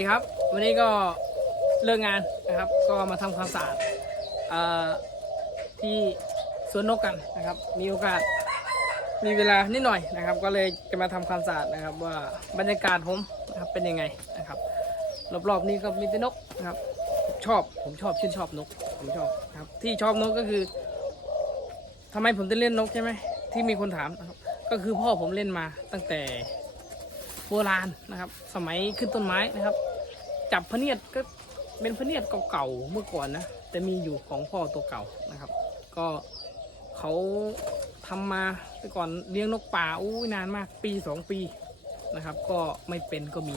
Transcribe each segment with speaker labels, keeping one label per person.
Speaker 1: ดีครับ วันนี้ก็เลิกงานนะครับ ก็มาทำความสะอาดอที่สวนนกกันนะครับ มีโอกาสมีเวลานิดหน่อยนะครับ ก็เลยจะมาทำความสะอาดนะครับ ว่าบรรยากาศผมนะครับเป็นยังไงนะครับ รอบๆนี้ก็มีแต่นกนะครับ ชอบผมชอบชื่นชอบนก ผมชอบนะครับ ที่ชอบนกก็คือทำไมผมถึงเล่นนกใช่ไหมที่มีคนถามนะครับ ก็คือพ่อผมเล่นมาตั้งแต่โบราณนะครับ สมัยขึ้นต้นไม้นะครับ จับพเนียดก็เป็นพเนียดเก่าๆเมื่อก่อนนะแต่มีอยู่ของพ่อตัวเก่านะครับ ก็เขาทำมาแต่ก่อนเลี้ยงนกป่าอู้ยนานมากปีสองปีนะครับ ก็ไม่เป็นก็มี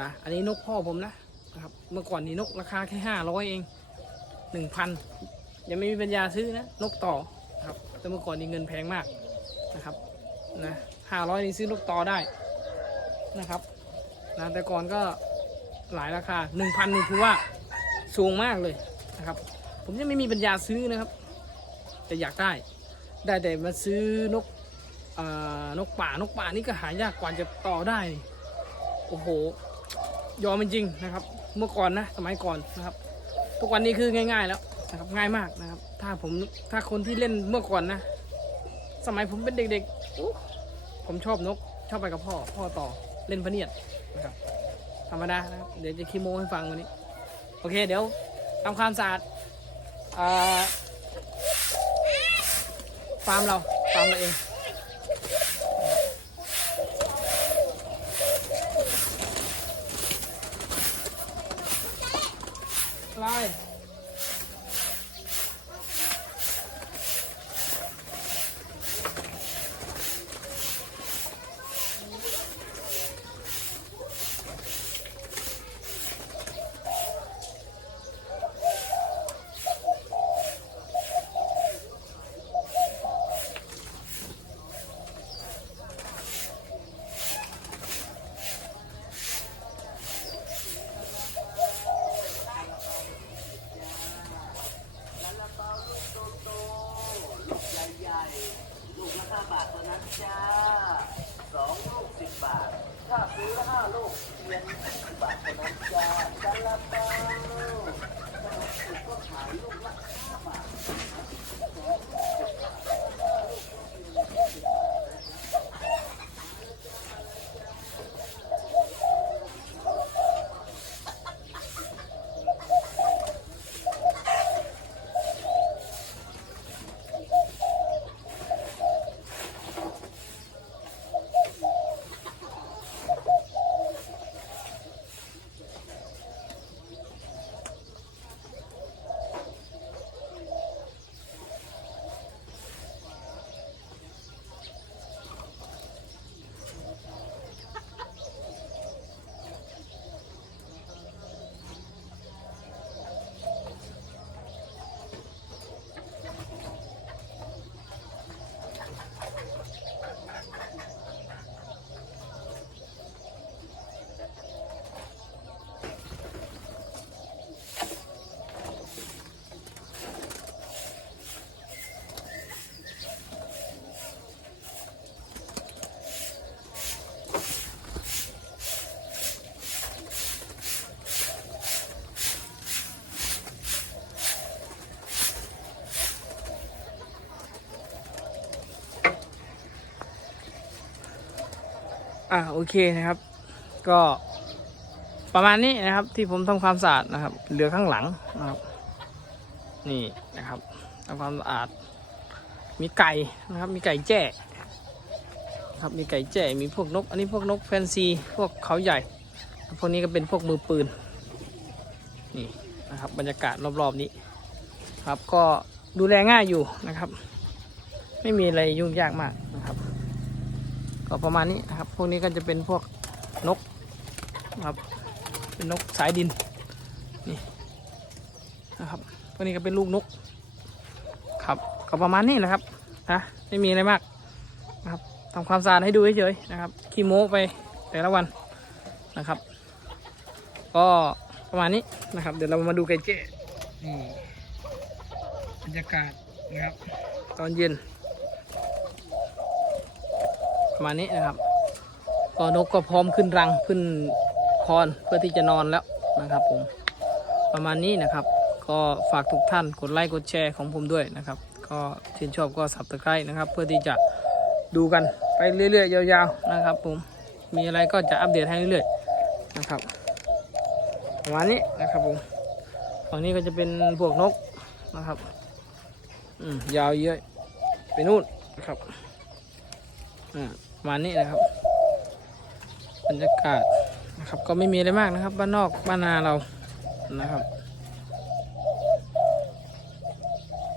Speaker 1: นะอันนี้นกพ่อผมนะนะครับ เมื่อก่อนนี่นกราคาแค่ห้าร้อยเองหนึ่งพันยังไม่มีปัญญาซื้อนะนกต่อครับ แต่เมื่อก่อนนี่เงินแพงมากนะครับนะห้าร้อยนี่ซื้อนกต่อได้นะครับนะแต่ก่อนก็ หลายราคา1,000นี่ถือว่าสูงมากเลยนะครับ ผมยังไม่มีปัญญาซื้อนะครับ แต่อยากได้ ได้แต่มาซื้อนกอนกป่านกป่านี่ก็หายากกว่าจะต่อได้ โอ้โห ยอมจริงนะครับ เมื่อก่อนนะสมัยก่อนนะครับ ทุกวันนี้คือง่าย ๆ แล้วนะครับง่ายมากนะครับ ถ้าผมถ้าคนที่เล่นเมื่อก่อนนะ สมัยผมเป็นเด็กๆผมชอบนกชอบไปกับพ่อ พ่อต่อเล่นพเนียดนะครับ ธรรมดานะครับเดี๋ยวจะคีโมให้ฟังวันนี้ โอเค เดี๋ยวทำความสะอาดฟาร์มเราฟาร์มเราเองไล่ร
Speaker 2: ใหญ่ๆลูกละห้าบาทเท่านั้นจ้าสองลูกสิบบาท ถ้า ซื้อห้าลูกเพียงสิบบาทเท่านั้นจ้าจันละเปาขนมสุกก็ขายลูกละ
Speaker 1: อ่าโอเคนะครับ ก็ประมาณนี้นะครับ ที่ผมทำความสะอาดนะครับ เหลือข้างหลังนะครับ นี่นะครับทำความสะอาด มีไก่นะครับ มีไก่แจ้นะครับมีไก่แจ้มีพวกนก อันนี้พวกนกแฟนซี พวกเขาใหญ่ พวกนี้ก็เป็นพวกมือปืน นี่นะครับบรรยากาศรอบๆนี้ ครับก็ดูแลง่ายอยู่นะครับ ไม่มีอะไรยุ่งยากมาก ก็ประมาณนี้นะครับ พวกนี้ก็จะเป็นพวกนกนะครับ เป็นนกสายดิน นี่นะครับพวกนี้ก็เป็นลูกนก ครับ ก็ประมาณนี้แหละครับ นะ ไม่มีอะไรมากนะครับทำความสะอาดให้ดูเฉยๆนะครับ ขี้โม้ไปแต่ละวันนะครับ ก็ประมาณนี้นะครับ เดี๋ยวเรามาดูไก่เจ้นี่บรรยากาศนะครับ ตอนเย็น ประมาณนี้นะครับ ก็นกก็พร้อมขึ้นรังขึ้นครเพื่อที่จะนอนแล้วนะครับผมประมาณนี้นะครับ ก็ฝากทุกท่านกดไลค์กดแชร์ของผมด้วยนะครับ ก็ชื่นชอบก็สับตะไคร้นะครับ เพื่อที่จะดูกันไปเรื่อยๆ ยาวๆนะครับผมมีอะไรก็จะอัปเดตให้เรื่อยๆนะครับประมาณนี้นะครับผมฝั่งนี้ก็จะเป็นพวกนกนะครับอืมยาวเยอะไปนู่นนะครับอ่า มาณนี้นะครับ บรรยากาศนะครับ ก็ไม่มีอะไรมากนะครับ บ้านนอกบ้านนาเรานะครับ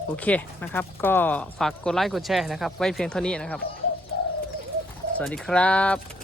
Speaker 1: โอเคนะครับ ก็ฝากกดไลค์กดแชร์นะครับ ไว้เพียงเท่านี้นะครับ สวัสดีครับ